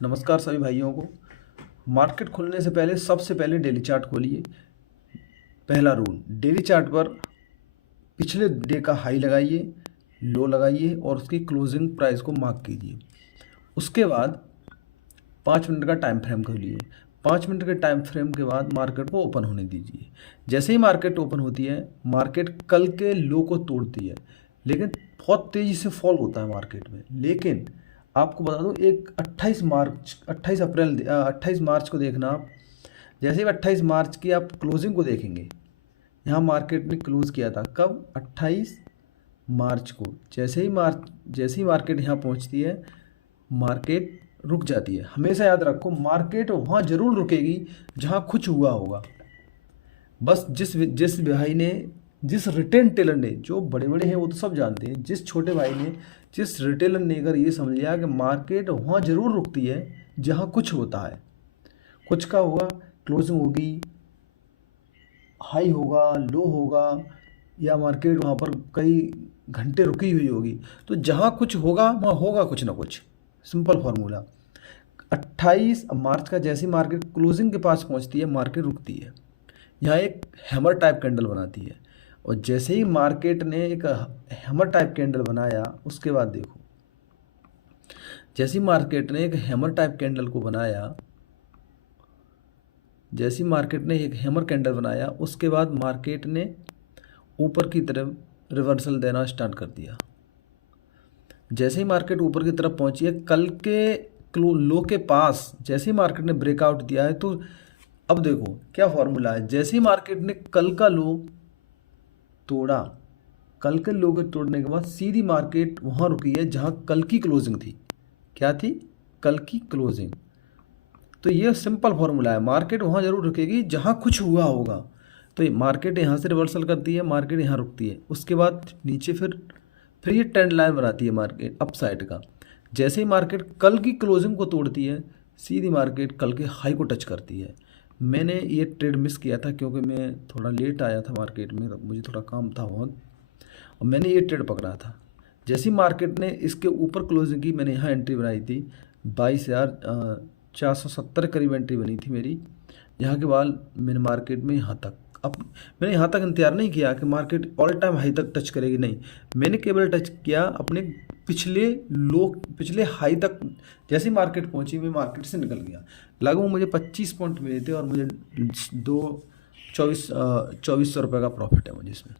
नमस्कार सभी भाइयों को। मार्केट खुलने से पहले सबसे पहले डेली चार्ट खोलिए। पहला रूल, डेली चार्ट पर पिछले डे का हाई लगाइए, लो लगाइए और उसकी क्लोजिंग प्राइस को मार्क कीजिए। उसके बाद 5 मिनट का टाइम फ्रेम खोलिए। 5 मिनट के टाइम फ्रेम के बाद मार्केट को ओपन होने दीजिए। जैसे ही मार्केट ओपन होती है, मार्केट कल के लो को तोड़ती है, लेकिन बहुत तेज़ी से फॉल होता है मार्केट में। लेकिन आपको बता दूं, एक 28 मार्च को देखना आप। जैसे ही 28 मार्च की आप क्लोजिंग को देखेंगे, यहाँ मार्केट ने क्लोज किया था कब? 28 मार्च को। जैसे ही मार्केट यहाँ पहुँचती है, मार्केट रुक जाती है। हमेशा याद रखो, मार्केट वहाँ जरूर रुकेगी जहाँ कुछ हुआ होगा। बस जिस जिस भाई ने, जिस रिटेल टेलर ने, जो बड़े बड़े हैं वो तो सब जानते हैं, जिस छोटे भाई ने, जिस रिटेलर ने अगर ये समझ लिया कि मार्केट वहाँ ज़रूर रुकती है जहाँ कुछ होता है, कुछ का होगा, क्लोजिंग होगी, हाई होगा, लो होगा, या मार्केट वहाँ पर कई घंटे रुकी हुई होगी, तो जहाँ कुछ होगा वहाँ होगा कुछ ना कुछ। Simple formula. 28 मार्च का जैसे ही मार्केट क्लोजिंग के पास पहुँचती है, मार्केट रुकती है, यहाँ एक हैमर टाइप कैंडल बनाती है। और जैसे ही मार्केट ने एक हैमर टाइप कैंडल बनाया, उसके बाद देखो, जैसे ही मार्केट ने एक हैमर टाइप कैंडल को बनाया, जैसे ही मार्केट ने एक हैमर कैंडल बनाया, उसके बाद मार्केट ने ऊपर की तरफ रिवर्सल देना स्टार्ट कर दिया। जैसे ही मार्केट ऊपर की तरफ पहुंची है, कल के लो के पास जैसे ही मार्केट ने ब्रेकआउट दिया है, तो अब देखो क्या फॉर्मूला है। जैसे ही मार्केट ने कल का लो तोड़ा, कल के लो के तोड़ने के बाद सीधी मार्केट वहाँ रुकी है जहाँ कल की क्लोजिंग थी। क्या थी? कल की क्लोजिंग। तो ये सिंपल फॉर्मूला है, मार्केट वहाँ जरूर रुकेगी जहाँ कुछ हुआ होगा। तो ये मार्केट यहाँ से रिवर्सल करती है, मार्केट यहाँ रुकती है, उसके बाद नीचे फिर ये ट्रेंड लाइन बनाती है मार्केट अप साइड का। जैसे ही मार्केट कल की क्लोजिंग को तोड़ती है, सीधी मार्केट कल के हाई को टच करती है। मैंने ये ट्रेड मिस किया था क्योंकि मैं थोड़ा लेट आया था मार्केट में, मुझे थोड़ा काम था बहुत, और मैंने ये ट्रेड पकड़ा था। जैसे ही मार्केट ने इसके ऊपर क्लोजिंग की, मैंने यहाँ एंट्री बनाई थी 22,470 करीब एंट्री बनी थी मेरी। यहाँ के बाद मैंने मार्केट में यहाँ तक, अब मैंने यहाँ तक इंतजार नहीं किया कि मार्केट ऑल टाइम हाई तक टच करेगी, नहीं, मैंने केवल टच किया अपने पिछले हाई तक। जैसे ही मार्केट पहुँची, मैं मार्केट से निकल गया। लगभग मुझे 25 पॉइंट मिले थे और मुझे 2400 रुपये का प्रॉफिट है मुझे इसमें।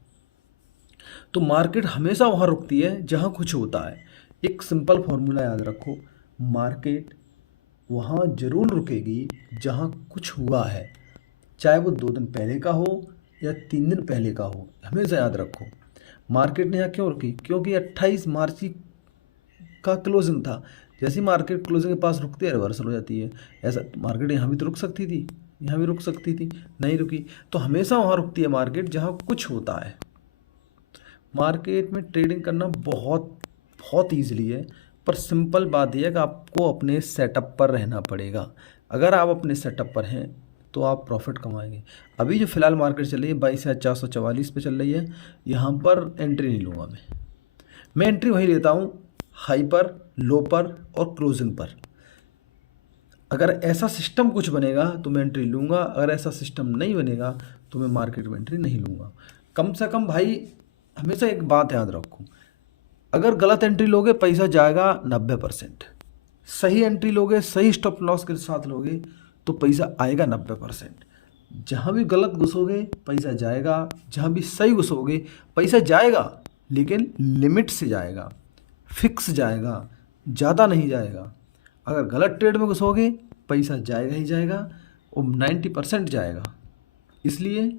तो मार्केट हमेशा वहाँ रुकती है जहाँ कुछ होता है। एक सिंपल फॉर्मूला याद रखो, मार्केट वहाँ जरूर रुकेगी जहाँ कुछ हुआ है, चाहे वो 2 दिन पहले का हो या 3 दिन पहले का हो। हमेशा याद रखो, मार्केट ने यहाँ क्यों रुकी? क्योंकि 28 मार्च का क्लोजिंग था। जैसे ही मार्केट क्लोजिंग के पास रुकती है, रिवर्सल हो जाती है। ऐसा मार्केट यहाँ भी तो रुक सकती थी, यहाँ भी रुक सकती थी, नहीं रुकी। तो हमेशा वहाँ रुकती है मार्केट जहाँ कुछ होता है। मार्केट में ट्रेडिंग करना बहुत बहुत ईजिली है, पर सिंपल बात यह है कि आपको अपने सेटअप पर रहना पड़ेगा। अगर आप अपने सेटअप पर हैं तो आप प्रॉफिट कमाएंगे। अभी जो फ़िलहाल मार्केट चल रही है 22,444 पे चल रही है, यहाँ पर एंट्री नहीं लूँगा मैं एंट्री वहीं लेता हूँ हाई पर, लो पर और क्लोजिंग पर। अगर ऐसा सिस्टम कुछ बनेगा तो मैं एंट्री लूँगा, अगर ऐसा सिस्टम नहीं बनेगा तो मैं मार्केट में एंट्री नहीं लूँगा। कम से कम भाई हमेशा एक बात याद रखो, अगर गलत एंट्री लोगे पैसा जाएगा 90%, सही एंट्री लोगे, सही स्टॉप लॉस के साथ लोगे तो पैसा आएगा 90%। जहाँ भी गलत घुसोगे पैसा जाएगा, जहाँ भी सही घुसोगे पैसा जाएगा, लेकिन लिमिट से जाएगा, फिक्स जाएगा, ज़्यादा नहीं जाएगा। अगर गलत ट्रेड में घुसोगे पैसा जाएगा ही जाएगा, वो 90% जाएगा। इसलिए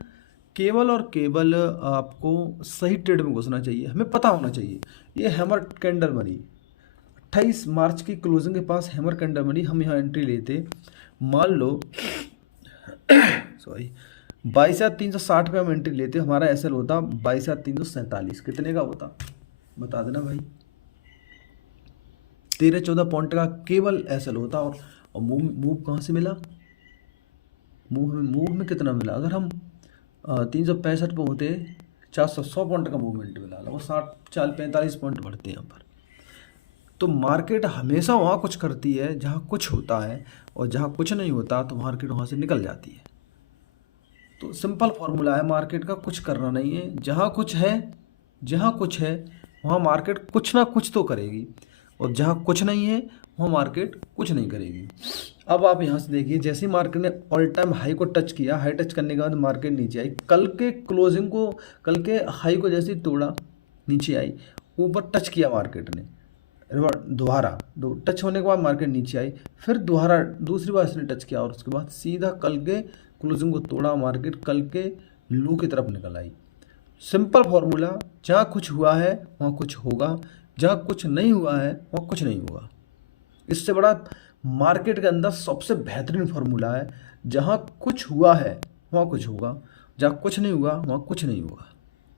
केवल और केवल आपको सही ट्रेड में घुसना चाहिए। हमें पता होना चाहिए ये हैमर कैंडल बनी 28 मार्च की क्लोजिंग के पास, हैमर कैंडल बनी, हम यहाँ एंट्री लेते, मान लो सॉरी 22,360 पे हम एंट्री लेते, हमारा एसएल होता 22,347। कितने का होता बता देना भाई? 13-14 पॉइंट का केवल एसएल होता। और मूव कहाँ से मिला? मूव में कितना मिला? अगर हम 365 पे होते 400 पॉइंट का मूवमेंट मिला, लगभग 60-45 पॉइंट बढ़ते हैं यहाँ पर। तो मार्केट हमेशा वहाँ कुछ करती है जहाँ कुछ होता है, और जहाँ कुछ नहीं होता तो मार्केट वहाँ से निकल जाती है। तो सिंपल फॉर्मूला है मार्केट का, कुछ करना नहीं है। जहाँ कुछ है वहाँ मार्केट कुछ ना कुछ तो करेगी, और जहाँ कुछ नहीं है वहाँ मार्केट कुछ नहीं करेगी। अब आप यहाँ से देखिए, जैसे ही मार्केट ने ऑल टाइम हाई को टच किया, हाई टच करने के बाद मार्केट नीचे आई, कल के हाई को जैसे ही तोड़ा, नीचे आई, ऊपर टच किया मार्केट ने, दोबारा टच होने के बाद मार्केट नीचे आई, फिर दोबारा दूसरी बार इसने टच किया, और उसके बाद सीधा कल के क्लोजिंग को तोड़ा, मार्केट कल के लो की तरफ निकल आई। सिंपल फॉर्मूला, जहाँ कुछ हुआ है वहाँ कुछ होगा, जहाँ कुछ नहीं हुआ है वहाँ कुछ नहीं होगा। इससे बड़ा मार्केट के अंदर सबसे बेहतरीन फार्मूला है, जहाँ कुछ हुआ है वहाँ कुछ होगा, जहाँ कुछ नहीं हुआ वहाँ कुछ नहीं होगा।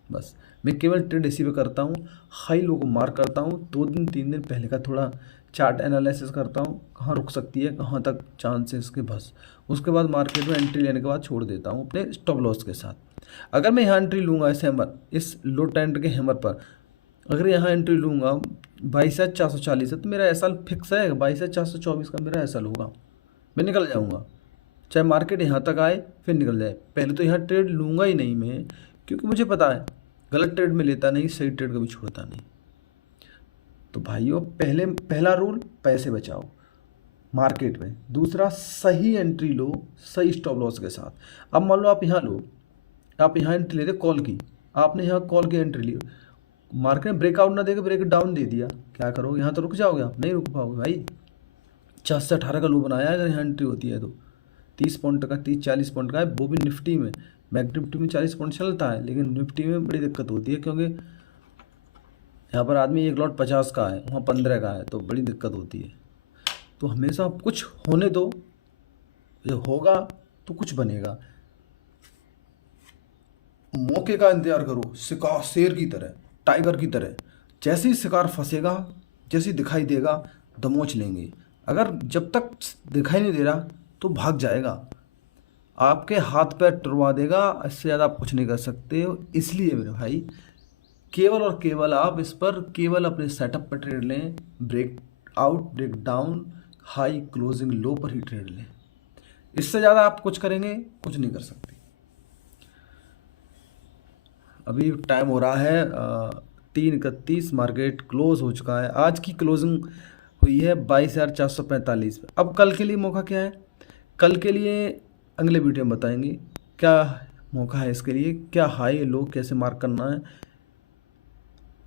बस मैं केवल ट्रेड इसी पे करता हूँ, हाई लो को मार्क करता हूँ, 2 दिन 3 दिन पहले का थोड़ा चार्ट एनालिसिस करता हूँ, कहाँ रुक सकती है, कहाँ तक चांसेस के, बस उसके बाद मार्केट में एंट्री लेने के बाद छोड़ देता हूँ अपने स्टॉप लॉस के साथ। अगर मैं यहाँ एंट्री लूँगा इस लो ट्रेंड के हैमर पर, अगर यहाँ एंट्री लूँगा 22,440 है, तो मेरा एस एल फिक्स है, 22,424 का मेरा एस एल होगा, मैं निकल जाऊँगा, चाहे मार्केट यहाँ तक आए फिर निकल जाए। पहले तो यहाँ ट्रेड लूँगा ही नहीं मैं, क्योंकि मुझे पता है गलत ट्रेड में लेता नहीं, सही ट्रेड कभी छोड़ता नहीं। तो भाइयों, पहला रूल, पैसे बचाओ मार्केट में। दूसरा, सही एंट्री लो, सही स्टॉप लॉस के साथ। अब मान लो आप यहाँ एंट्री लेते कॉल की, आपने यहाँ कॉल की एंट्री ली, मार्केट में ब्रेकआउट ना देके ब्रेक डाउन दे दिया, क्या करोगे? यहाँ तो रुक जाओगे आप, नहीं रुक पाओगे भाई। 418 का लो बनाया अगर यहाँ एंट्री होती है तो 30 पॉइंट का, 30-40 पॉइंट का है, वो भी निफ्टी में। बैंक निफ्टी में 40 पॉइंट चलता है, लेकिन निफ्टी में बड़ी दिक्कत होती है, क्योंकि यहाँ पर आदमी एक लॉट 50 का है, वहाँ 15 का है, तो बड़ी दिक्कत होती है। तो हमेशा कुछ होने दो, जब होगा तो कुछ बनेगा। मौके का इंतजार करो, शिकार शेर की तरह, टाइगर की तरह। जैसे ही शिकार फंसेगा, जैसे ही दिखाई देगा, दमोच लेंगे। अगर जब तक दिखाई नहीं दे रहा तो भाग जाएगा, आपके हाथ पैर टुरवा देगा, इससे ज़्यादा आप कुछ नहीं कर सकते हो। इसलिए मेरे भाई, केवल और केवल आप इस पर केवल अपने सेटअप पर ट्रेड लें, break out, break down, high, closing, low पर ही ट्रेड लें। इससे ज़्यादा आप कुछ करेंगे, कुछ नहीं कर सकते। अभी टाइम हो रहा है 3:31, मार्केट क्लोज हो चुका है। आज की क्लोजिंग हुई है 22,445 पे। अब कल के लिए मौका क्या है? कल के लिए अगले वीडियो में बताएंगे क्या मौका है इसके लिए, क्या हाई लो कैसे मार्क करना है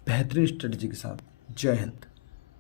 बेहतरीन स्ट्रेटजी के साथ। जय हिंद।